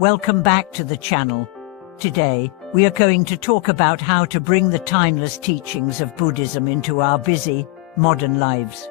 Welcome back to the channel. Today, we are going to talk about how to bring the timeless teachings of Buddhism into our busy, modern lives.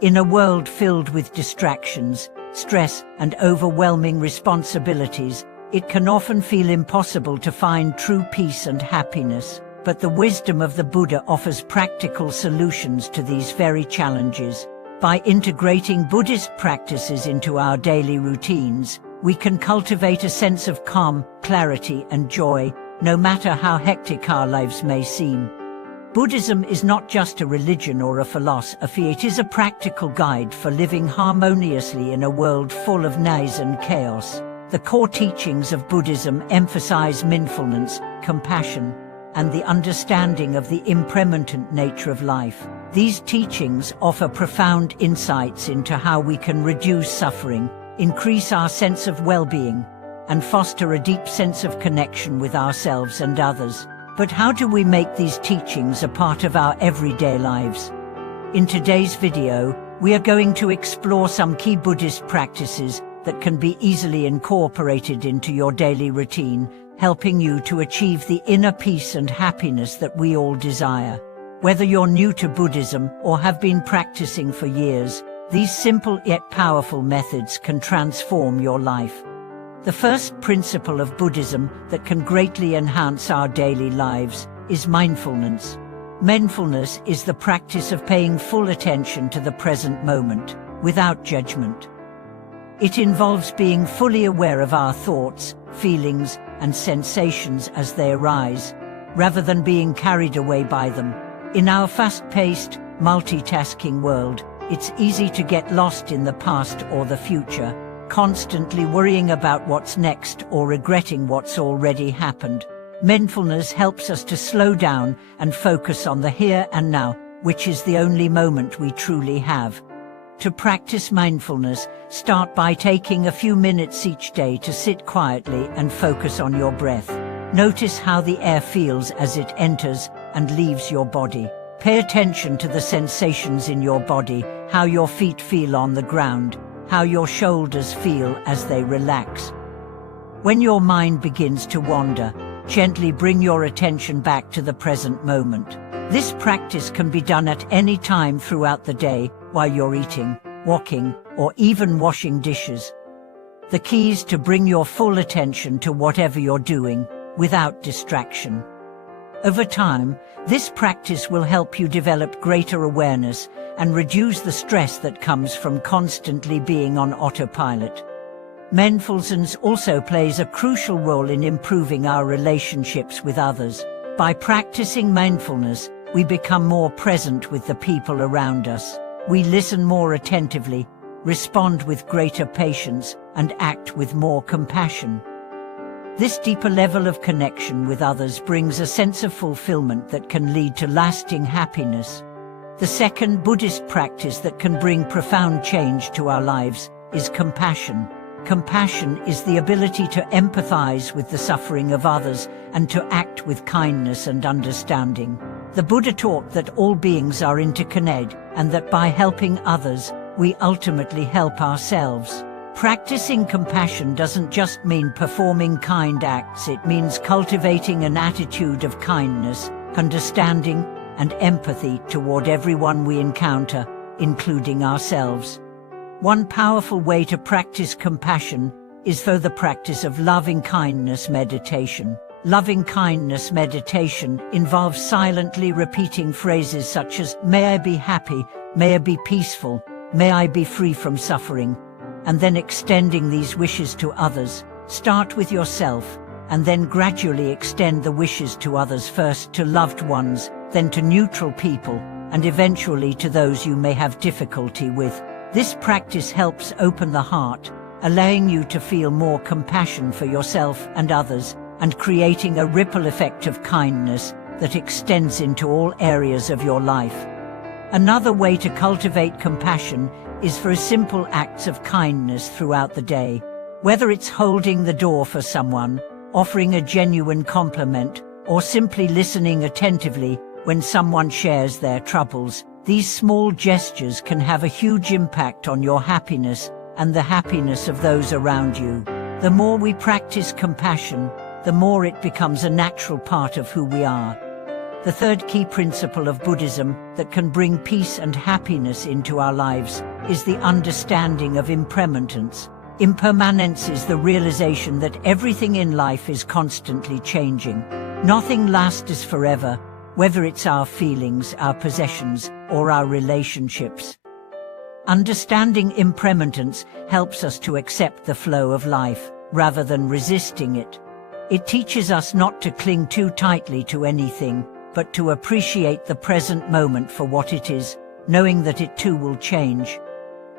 In a world filled with distractions, stress, and overwhelming responsibilities, it can often feel impossible to find true peace and happiness. But the wisdom of the Buddha offers practical solutions to these very challenges. By integrating Buddhist practices into our daily routines, we can cultivate a sense of calm, clarity, and joy, no matter how hectic our lives may seem. Buddhism is not just a religion or a philosophy, it is a practical guide for living harmoniously in a world full of noise and chaos. The core teachings of Buddhism emphasize mindfulness, compassion, and the understanding of the impermanent nature of life. These teachings offer profound insights into how we can reduce suffering, increase our sense of well-being, and foster a deep sense of connection with ourselves and others. But how do we make these teachings a part of our everyday lives? In today's video, we are going to explore some key Buddhist practices that can be easily incorporated into your daily routine, helping you to achieve the inner peace and happiness that we all desire. Whether you're new to Buddhism or have been practicing for years, these simple yet powerful methods can transform your life. The first principle of Buddhism that can greatly enhance our daily lives is mindfulness. Mindfulness is the practice of paying full attention to the present moment, without judgment. It involves being fully aware of our thoughts, feelings, and sensations as they arise, rather than being carried away by them. In our fast-paced, multitasking world, it's easy to get lost in the past or the future, constantly worrying about what's next or regretting what's already happened. Mindfulness helps us to slow down and focus on the here and now, which is the only moment we truly have. To practice mindfulness, start by taking a few minutes each day to sit quietly and focus on your breath. Notice how the air feels as it enters and leaves your body. Pay attention to the sensations in your body, how your feet feel on the ground, how your shoulders feel as they relax. When your mind begins to wander, gently bring your attention back to the present moment. This practice can be done at any time throughout the day, while you're eating, walking, or even washing dishes. The key is to bring your full attention to whatever you're doing, without distraction. Over time, this practice will help you develop greater awareness and reduce the stress that comes from constantly being on autopilot. Mindfulness also plays a crucial role in improving our relationships with others. By practicing mindfulness, we become more present with the people around us. We listen more attentively, respond with greater patience, and act with more compassion. This deeper level of connection with others brings a sense of fulfillment that can lead to lasting happiness. The second Buddhist practice that can bring profound change to our lives is compassion. Compassion is the ability to empathize with the suffering of others and to act with kindness and understanding. The Buddha taught that all beings are interconnected and that by helping others, we ultimately help ourselves. Practicing compassion doesn't just mean performing kind acts, it means cultivating an attitude of kindness, understanding, and empathy toward everyone we encounter, including ourselves. One powerful way to practice compassion is through the practice of loving-kindness meditation. Loving-kindness meditation involves silently repeating phrases such as, "May I be happy, may I be peaceful, may I be free from suffering," and then extending these wishes to others. Start with yourself, and then gradually extend the wishes to others, first to loved ones, then to neutral people, and eventually to those you may have difficulty with. This practice helps open the heart, allowing you to feel more compassion for yourself and others, and creating a ripple effect of kindness that extends into all areas of your life. Another way to cultivate compassion is through simple acts of kindness throughout the day. Whether it's holding the door for someone, offering a genuine compliment, or simply listening attentively when someone shares their troubles, these small gestures can have a huge impact on your happiness and the happiness of those around you. The more we practice compassion, the more it becomes a natural part of who we are. The third key principle of Buddhism that can bring peace and happiness into our lives is the understanding of impermanence. Impermanence is the realization that everything in life is constantly changing. Nothing lasts forever, whether it's our feelings, our possessions, or our relationships. Understanding impermanence helps us to accept the flow of life, rather than resisting it. It teaches us not to cling too tightly to anything, but to appreciate the present moment for what it is, knowing that it too will change.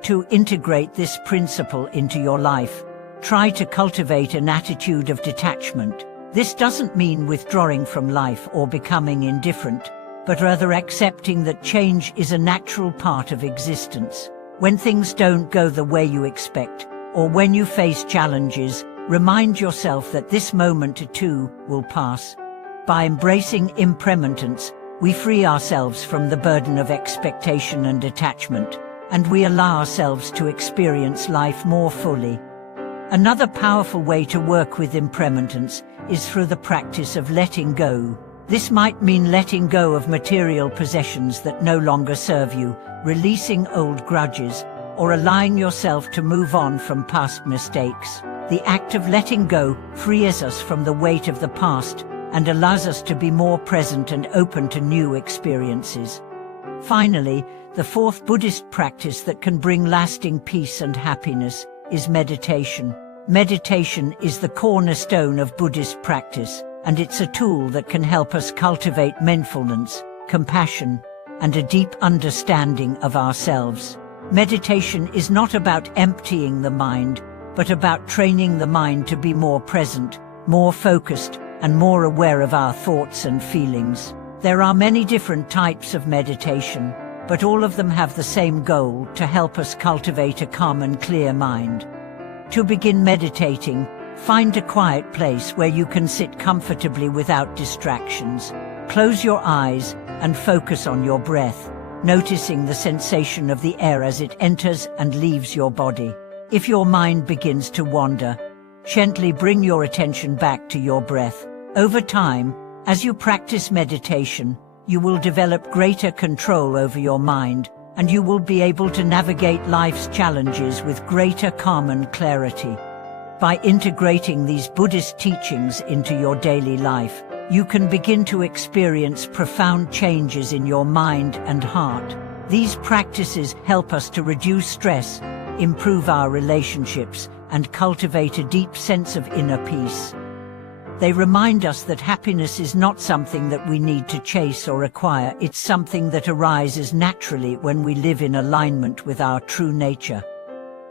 To integrate this principle into your life, try to cultivate an attitude of detachment. This doesn't mean withdrawing from life or becoming indifferent, but rather accepting that change is a natural part of existence. When things don't go the way you expect, or when you face challenges, remind yourself that this moment too will pass. By embracing impermanence, we free ourselves from the burden of expectation and attachment, and we allow ourselves to experience life more fully. Another powerful way to work with impermanence is through the practice of letting go. This might mean letting go of material possessions that no longer serve you, releasing old grudges, or allowing yourself to move on from past mistakes. The act of letting go frees us from the weight of the past and allows us to be more present and open to new experiences. Finally, the fourth Buddhist practice that can bring lasting peace and happiness is meditation. Meditation is the cornerstone of Buddhist practice, and it's a tool that can help us cultivate mindfulness, compassion, and a deep understanding of ourselves. Meditation is not about emptying the mind, but about training the mind to be more present, more focused, and more aware of our thoughts and feelings. There are many different types of meditation, but all of them have the same goal: to help us cultivate a calm and clear mind. To begin meditating, find a quiet place where you can sit comfortably without distractions. Close your eyes and focus on your breath, noticing the sensation of the air as it enters and leaves your body. If your mind begins to wander, gently bring your attention back to your breath. Over time, as you practice meditation, you will develop greater control over your mind, and you will be able to navigate life's challenges with greater calm and clarity. By integrating these Buddhist teachings into your daily life, you can begin to experience profound changes in your mind and heart. These practices help us to reduce stress, improve our relationships, and cultivate a deep sense of inner peace. They remind us that happiness is not something that we need to chase or acquire. It's something that arises naturally when we live in alignment with our true nature.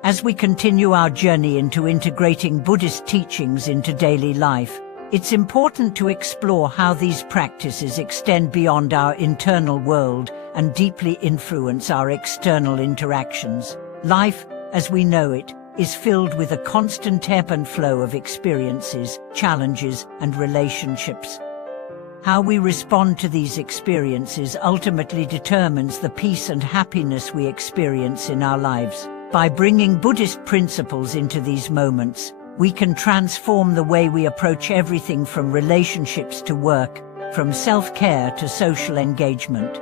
As we continue our journey into integrating Buddhist teachings into daily life, it's important to explore how these practices extend beyond our internal world and deeply influence our external interactions. Life, as we know it, is filled with a constant ebb and flow of experiences, challenges, and relationships. How we respond to these experiences ultimately determines the peace and happiness we experience in our lives. By bringing Buddhist principles into these moments, we can transform the way we approach everything from relationships to work, from self-care to social engagement.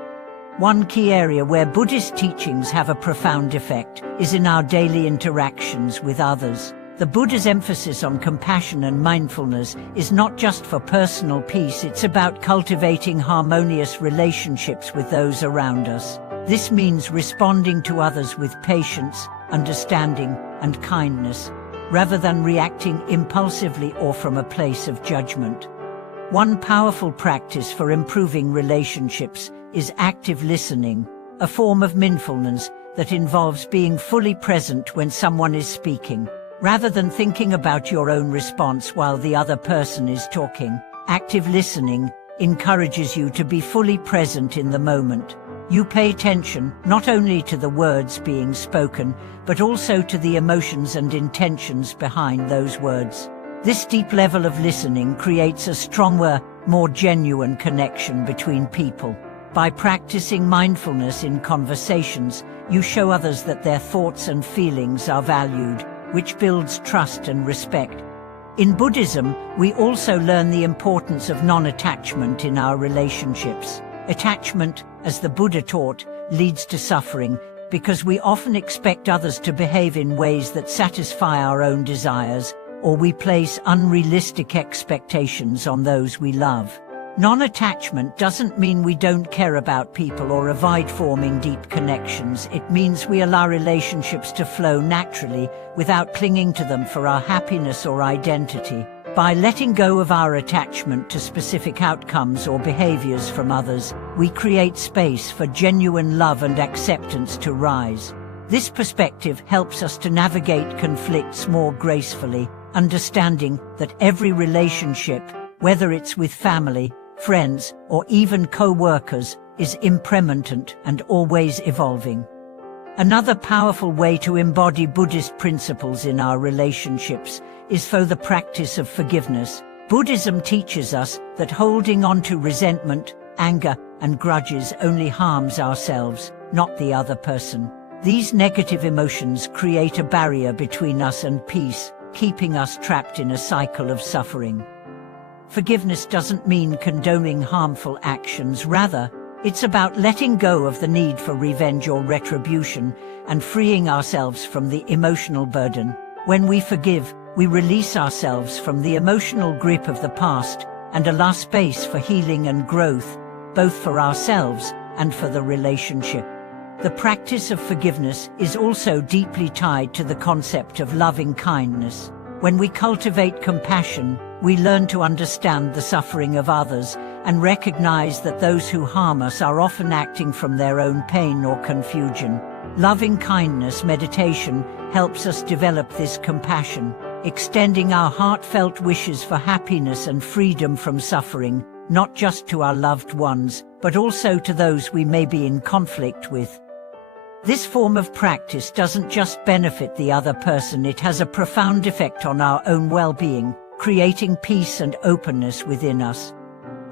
One key area where Buddhist teachings have a profound effect is in our daily interactions with others. The Buddha's emphasis on compassion and mindfulness is not just for personal peace, it's about cultivating harmonious relationships with those around us. This means responding to others with patience, understanding, and kindness, rather than reacting impulsively or from a place of judgment. One powerful practice for improving relationships is active listening, a form of mindfulness that involves being fully present when someone is speaking. Rather than thinking about your own response while the other person is talking, active listening encourages you to be fully present in the moment. You pay attention not only to the words being spoken, but also to the emotions and intentions behind those words. This deep level of listening creates a stronger, more genuine connection between people. By practicing mindfulness in conversations, you show others that their thoughts and feelings are valued, which builds trust and respect. In Buddhism, we also learn the importance of non-attachment in our relationships. Attachment, as the Buddha taught, leads to suffering, because we often expect others to behave in ways that satisfy our own desires, or we place unrealistic expectations on those we love. Non-attachment doesn't mean we don't care about people or avoid forming deep connections. It means we allow relationships to flow naturally without clinging to them for our happiness or identity. By letting go of our attachment to specific outcomes or behaviors from others, we create space for genuine love and acceptance to rise. This perspective helps us to navigate conflicts more gracefully, understanding that every relationship, whether it's with family, friends, or even co-workers, is impermanent and always evolving. Another powerful way to embody Buddhist principles in our relationships is through the practice of forgiveness. Buddhism teaches us that holding on to resentment, anger, and grudges only harms ourselves, not the other person. These negative emotions create a barrier between us and peace, keeping us trapped in a cycle of suffering. Forgiveness doesn't mean condoning harmful actions. Rather, it's about letting go of the need for revenge or retribution and freeing ourselves from the emotional burden. When we forgive, we release ourselves from the emotional grip of the past and allow space for healing and growth, both for ourselves and for the relationship. The practice of forgiveness is also deeply tied to the concept of loving kindness. When we cultivate compassion, we learn to understand the suffering of others and recognize that those who harm us are often acting from their own pain or confusion. Loving kindness meditation helps us develop this compassion, extending our heartfelt wishes for happiness and freedom from suffering, not just to our loved ones, but also to those we may be in conflict with. This form of practice doesn't just benefit the other person, it has a profound effect on our own well-being, creating peace and openness within us.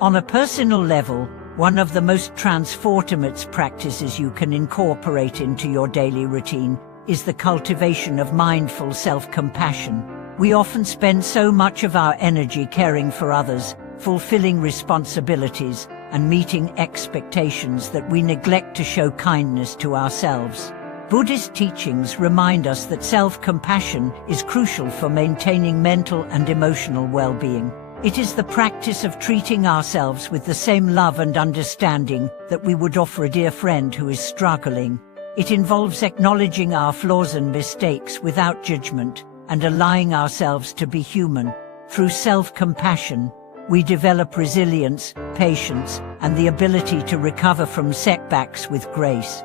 On a personal level, one of the most transformative practices you can incorporate into your daily routine is the cultivation of mindful self-compassion. We often spend so much of our energy caring for others, fulfilling responsibilities, and meeting expectations that we neglect to show kindness to ourselves. Buddhist teachings remind us that self-compassion is crucial for maintaining mental and emotional well-being. It is the practice of treating ourselves with the same love and understanding that we would offer a dear friend who is struggling. It involves acknowledging our flaws and mistakes without judgment and allowing ourselves to be human. Through self-compassion, we develop resilience, patience, and the ability to recover from setbacks with grace.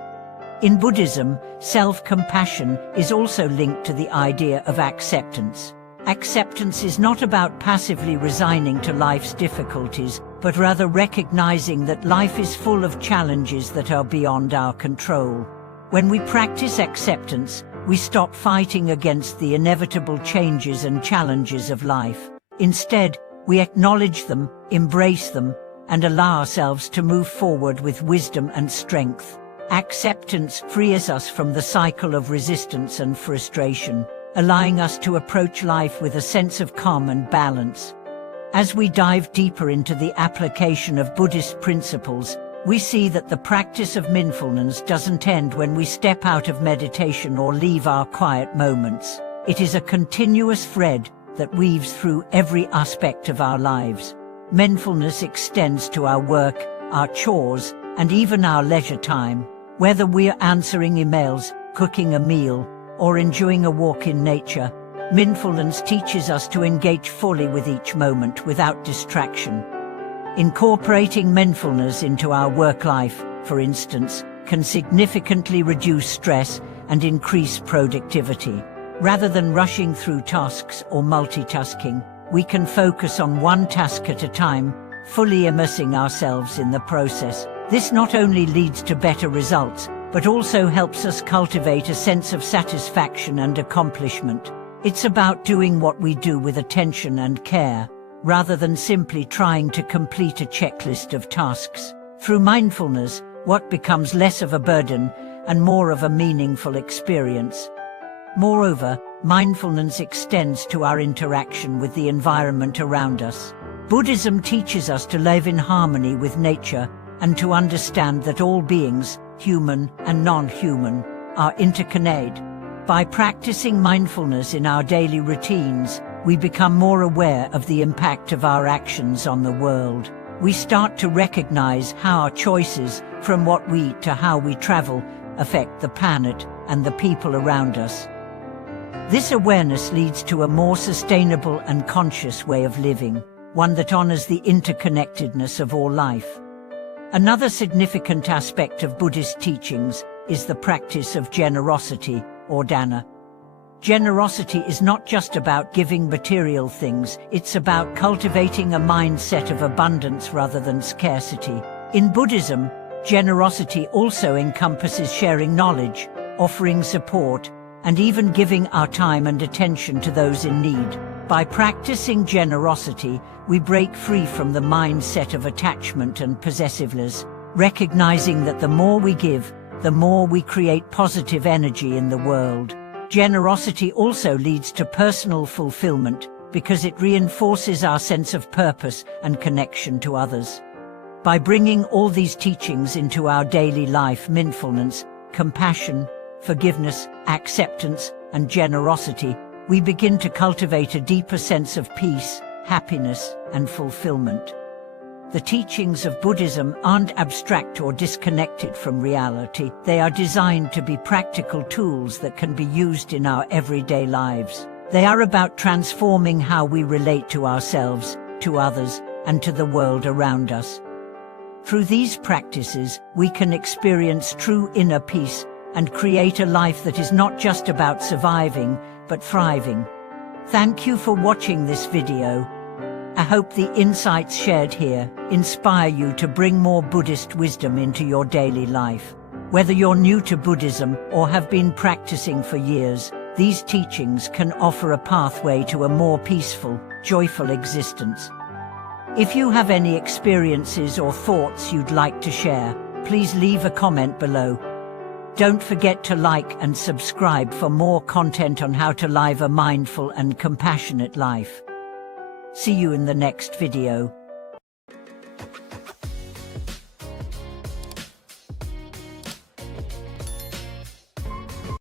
In Buddhism, self-compassion is also linked to the idea of acceptance. Acceptance is not about passively resigning to life's difficulties, but rather recognizing that life is full of challenges that are beyond our control. When we practice acceptance, we stop fighting against the inevitable changes and challenges of life. Instead, we acknowledge them, embrace them, and allow ourselves to move forward with wisdom and strength. Acceptance frees us from the cycle of resistance and frustration, allowing us to approach life with a sense of calm and balance. As we dive deeper into the application of Buddhist principles, we see that the practice of mindfulness doesn't end when we step out of meditation or leave our quiet moments. It is a continuous thread that weaves through every aspect of our lives. Mindfulness extends to our work, our chores, and even our leisure time. Whether we're answering emails, cooking a meal, or enjoying a walk in nature, mindfulness teaches us to engage fully with each moment without distraction. Incorporating mindfulness into our work life, for instance, can significantly reduce stress and increase productivity. Rather than rushing through tasks or multitasking, we can focus on one task at a time, fully immersing ourselves in the process. This not only leads to better results, but also helps us cultivate a sense of satisfaction and accomplishment. It's about doing what we do with attention and care, rather than simply trying to complete a checklist of tasks. Through mindfulness, what becomes less of a burden and more of a meaningful experience. Moreover, mindfulness extends to our interaction with the environment around us. Buddhism teaches us to live in harmony with nature and to understand that all beings, human and non-human, are interconnected. By practicing mindfulness in our daily routines, we become more aware of the impact of our actions on the world. We start to recognize how our choices, from what we eat to how we travel, affect the planet and the people around us. This awareness leads to a more sustainable and conscious way of living, one that honors the interconnectedness of all life. Another significant aspect of Buddhist teachings is the practice of generosity, or dana. Generosity is not just about giving material things, it's about cultivating a mindset of abundance rather than scarcity. In Buddhism, generosity also encompasses sharing knowledge, offering support, and even giving our time and attention to those in need. By practicing generosity, we break free from the mindset of attachment and possessiveness, recognizing that the more we give, the more we create positive energy in the world. Generosity also leads to personal fulfillment because it reinforces our sense of purpose and connection to others. By bringing all these teachings into our daily life, mindfulness, compassion, forgiveness, acceptance, and generosity, we begin to cultivate a deeper sense of peace, happiness, and fulfillment. The teachings of Buddhism aren't abstract or disconnected from reality. They are designed to be practical tools that can be used in our everyday lives. They are about transforming how we relate to ourselves, to others, and to the world around us. Through these practices, we can experience true inner peace and create a life that is not just about surviving, but thriving. Thank you for watching this video. I hope the insights shared here inspire you to bring more Buddhist wisdom into your daily life. Whether you're new to Buddhism or have been practicing for years, these teachings can offer a pathway to a more peaceful, joyful existence. If you have any experiences or thoughts you'd like to share, please leave a comment below. Don't forget to like and subscribe for more content on how to live a mindful and compassionate life. See you in the next video.